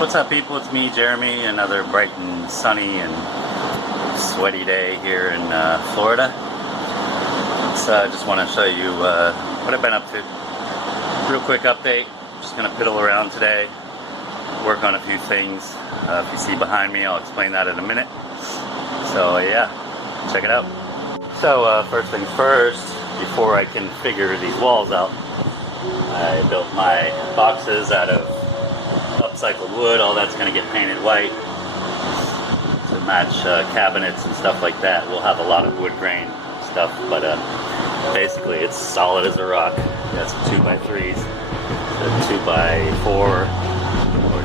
What's up, people? It's me, Jeremy. Another bright and sunny and sweaty day here in Florida. So I just want to show you what I've been up to. Real quick update. Just going to piddle around today, work on a few things. If you see behind me, I'll explain that in a minute. So yeah, check it out. So first things first, before I can figure these walls out, I built my boxes out of upcycled wood. All that's going to get painted white to match cabinets and stuff like that. We'll have a lot of wood grain stuff, but basically it's solid as a rock. Got some 2x3s, a 2x4 or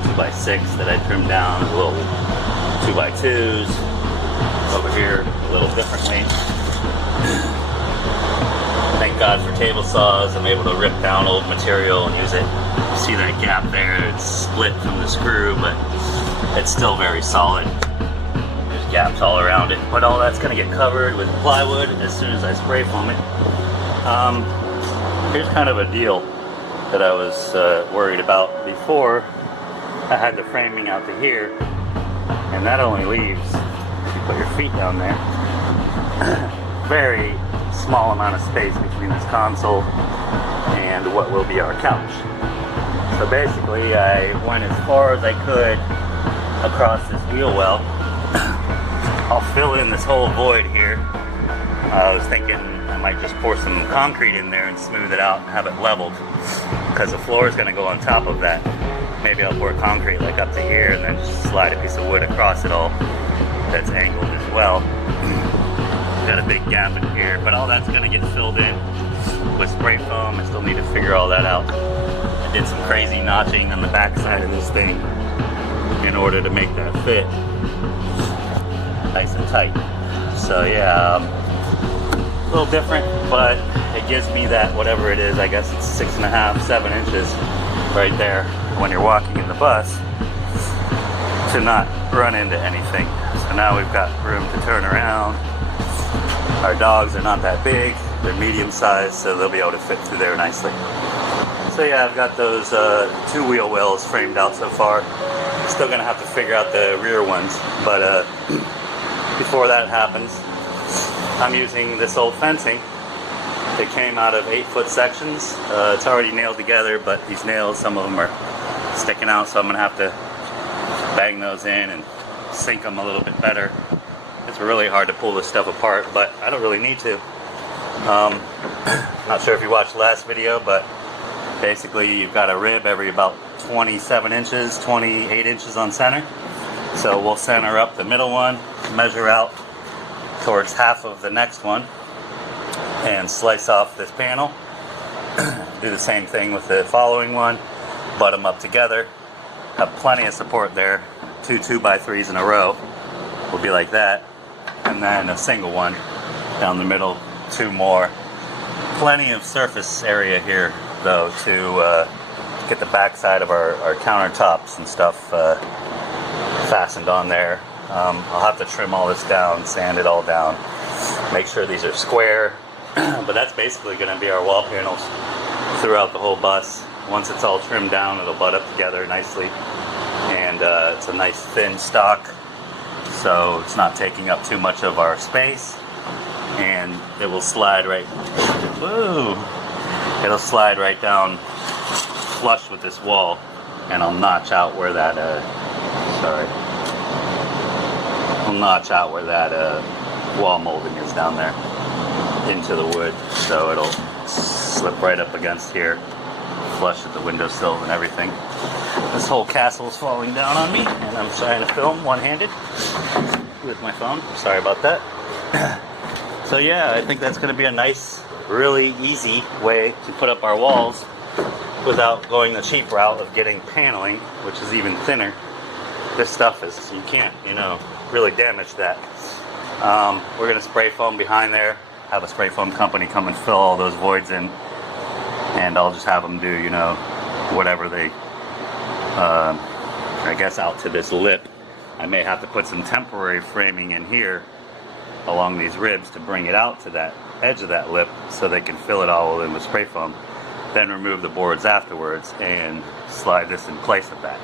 2x6 that I trimmed down, a little 2x2s over here a little differently. Thank God for table saws. I'm able to rip down old material and use it. You see that gap there? It's split from the screw, but it's still very solid. There's gaps all around it, but all that's going to get covered with plywood as soon as I spray foam it. Here's kind of a deal that I was worried about before. I had the framing out to here, and that only leaves, if you put your feet down there, very small amount of space between this console and what will be our couch. So basically I went as far as I could across this wheel well. I'll fill in this whole void here. I was thinking I might just pour some concrete in there and smooth it out and have it leveled, because the floor is going to go on top of that. Maybe I'll pour concrete like up to here and then just slide a piece of wood across it all that's angled as well. Got a big gap in here, but all that's going to get filled in with spray foam. I still need to figure all that out. I did some crazy notching on the back side of this thing in order to make that fit nice and tight. So yeah, a little different, but it gives me that, whatever it is, I guess it's 6.5, 7 inches right there when you're walking in the bus to not run into anything. So now we've got room to turn around. Our dogs are not that big, they're medium sized, so they'll be able to fit through there nicely. So yeah, I've got those 2 wheel wells framed out so far. Still gonna have to figure out the rear ones, but before that happens, I'm using this old fencing. It came out of 8-foot sections. It's already nailed together, but these nails, some of them are sticking out, so I'm gonna have to bang those in and sink them a little bit better. It's really hard to pull this stuff apart, but I don't really need to. Not sure if you watched the last video, but basically you've got a rib every about 27 inches, 28 inches on center. So we'll center up the middle one, measure out towards half of the next one, and slice off this panel. Do the same thing with the following one, butt them up together. Have plenty of support there. 2 2x3s in a row will be like that. And then a single one down the middle, 2 more. Plenty of surface area here, though, to get the back side of our countertops and stuff fastened on there. I'll have to trim all this down, sand it all down, make sure these are square. But that's basically going to be our wall panels throughout the whole bus. Once it's all trimmed down, it'll butt up together nicely. And it's a nice thin stock, so it's not taking up too much of our space, and it will slide right, it'll slide right down flush with this wall, and I'll notch out where that, I'll notch out where that wall molding is down there into the wood, so it'll slip right up against here, flush with the windowsill and everything. This whole castle is falling down on me, and I'm trying to film one-handed with my phone. Sorry about that. So yeah, I think that's going to be a nice, really easy way to put up our walls without going the cheap route of getting paneling, which is even thinner. This stuff is, you can't, really damage that. We're going to spray foam behind there, have a spray foam company come and fill all those voids in, and I'll just have them do, whatever they, I guess out to this lip. I may have to put some temporary framing in here along these ribs to bring it out to that edge of that lip so they can fill it all in with spray foam. then remove the boards afterwards and slide this in place with that.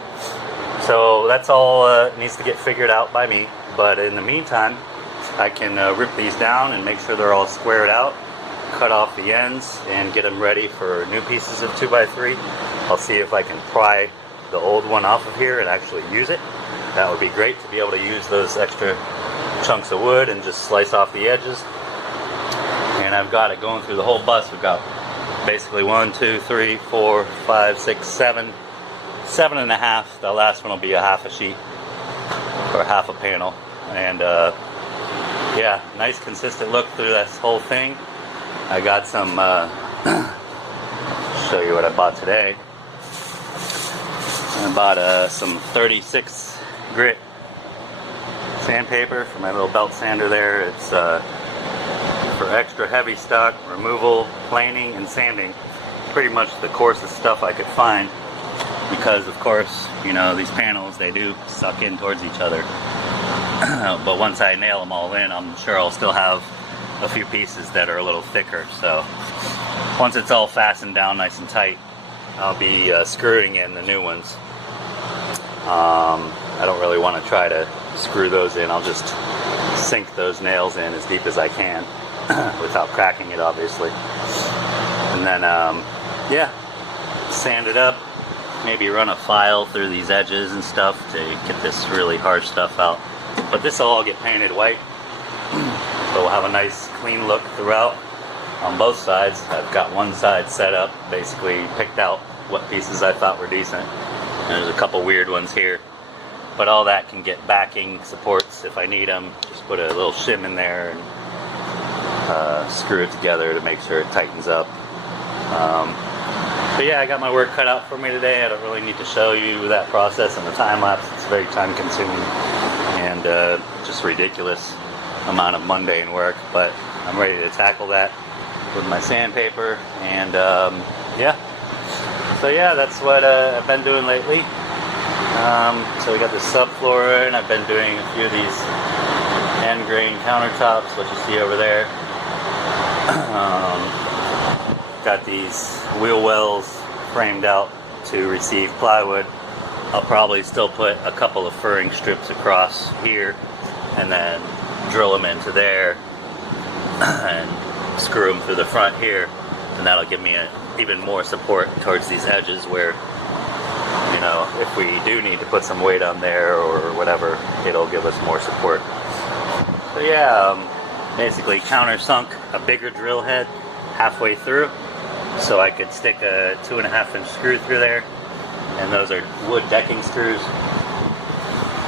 So that's all needs to get figured out by me. But in the meantime, I can rip these down and make sure they're all squared out, cut off the ends, and get them ready for new pieces of 2x3. I'll see if I can pry the old one off of here and actually use it. That would be great to be able to use those extra chunks of wood and just slice off the edges. And I've got it going through the whole bus. We've got basically 1, 2, 3, 4, 5, 6, 7, 7.5. The last one will be a half a sheet or half a panel. And yeah, nice consistent look through this whole thing. I got some, show you what I bought today. I bought some 36 grit sandpaper for my little belt sander there. It's for extra heavy stock removal, planing, and sanding. Pretty much the coarsest stuff I could find, because of course, you know, these panels, they do suck in towards each other. But once I nail them all in, I'm sure I'll still have a few pieces that are a little thicker. So once it's all fastened down nice and tight, I'll be screwing in the new ones. I don't really want to try to screw those in. I'll just sink those nails in as deep as I can without cracking it, obviously. And then, yeah, sand it up. Maybe run a file through these edges and stuff to get this really harsh stuff out. But this will all get painted white. So we'll have a nice clean look throughout on both sides. I've got one side set up, basically picked out what pieces I thought were decent. And there's a couple weird ones here. But all that can get backing supports if I need them. Just put a little shim in there and screw it together to make sure it tightens up. So yeah, I got my work cut out for me today. I don't really need to show you that process in the time lapse. It's very time consuming and just ridiculous amount of mundane work. But I'm ready to tackle that with my sandpaper. And yeah. So yeah, that's what I've been doing lately. So we got this subfloor, and I've been doing a few of these end grain countertops, what you see over there. Got these wheel wells framed out to receive plywood. I'll probably still put a couple of furring strips across here and then drill them into there and screw them through the front here, and that'll give me even more support towards these edges where, you know, if we do need to put some weight on there or whatever, it'll give us more support. So yeah, basically countersunk a bigger drill head halfway through so I could stick a 2.5-inch screw through there, and those are wood decking screws.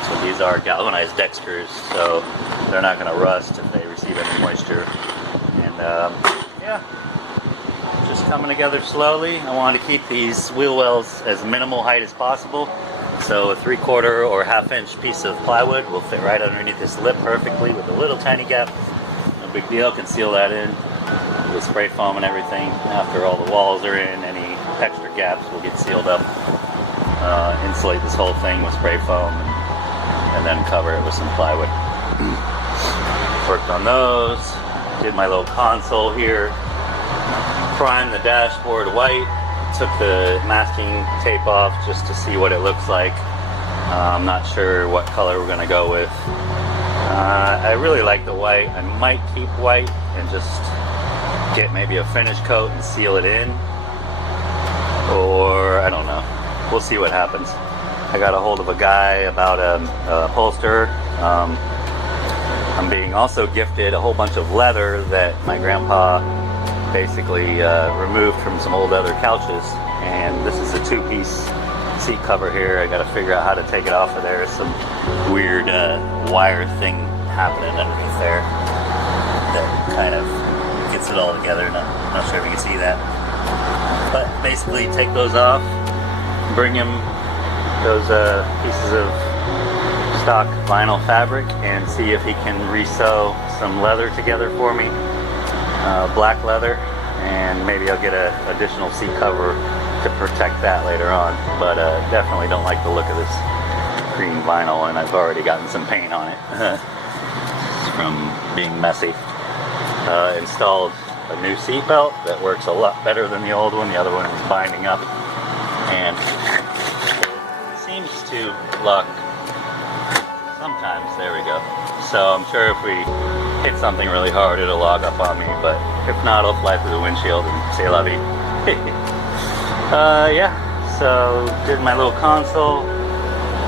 So these are galvanized deck screws, so they're not going to rust if they receive any moisture. And yeah, just coming together slowly. I want to keep these wheel wells as minimal height as possible, so a 3/4 or 1/2-inch piece of plywood will fit right underneath this lip perfectly with a little tiny gap. No big deal, can seal that in with spray foam and everything. After all the walls are in, any extra gaps will get sealed up. Insulate this whole thing with spray foam and then cover it with some plywood. Worked on those, did my little console here, primed the dashboard white, took the masking tape off just to see what it looks like. I'm not sure what color we're going to go with. I really like the white. I might keep white and just get maybe a finish coat and seal it in, or I don't know. We'll see what happens. I got a hold of a guy about a upholsterer. I'm being also gifted a whole bunch of leather that my grandpa basically removed from some old leather couches, and this is a 2-piece seat cover here. I got to figure out how to take it off of there. Some weird wire thing happening underneath there that kind of gets it all together. Not sure if you can see that, but basically take those off, bring him those pieces of stock vinyl fabric, and see if he can resew some leather together for me, black leather, and maybe I'll get an additional seat cover to protect that later on. But definitely don't like the look of this green vinyl, and I've already gotten some paint on it from being messy. Installed a new seat belt that works a lot better than the old one. The other one was binding up, and it seems to luck. Sometimes, there we go. So I'm sure if we hit something really hard, it'll log up on me, but if not, I'll fly through the windshield and say la vie. Yeah, so did my little console.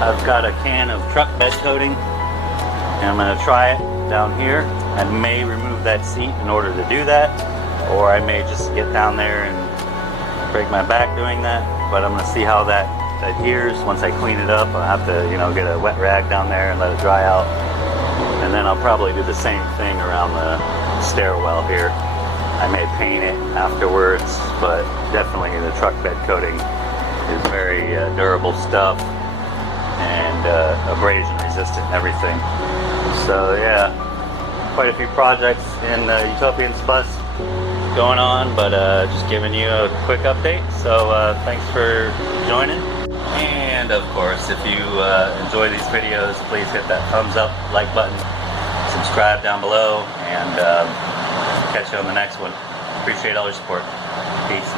I've got a can of truck bed coating, and I'm going to try it down here. I may remove that seat in order to do that, or I may just get down there and break my back doing that, but I'm going to see how that adheres. Once I clean it up, I'll have to, you know, get a wet rag down there and let it dry out, and then I'll probably do the same thing around the stairwell here. I may paint it afterwards, but definitely the truck bed coating is very durable stuff and abrasion resistant and everything. So yeah, quite a few projects in the Utopians bus going on, but just giving you a quick update. So thanks for joining, and of course, if you enjoy these videos, please hit that thumbs up, like button, subscribe down below, and catch you on the next one. Appreciate all your support. Peace.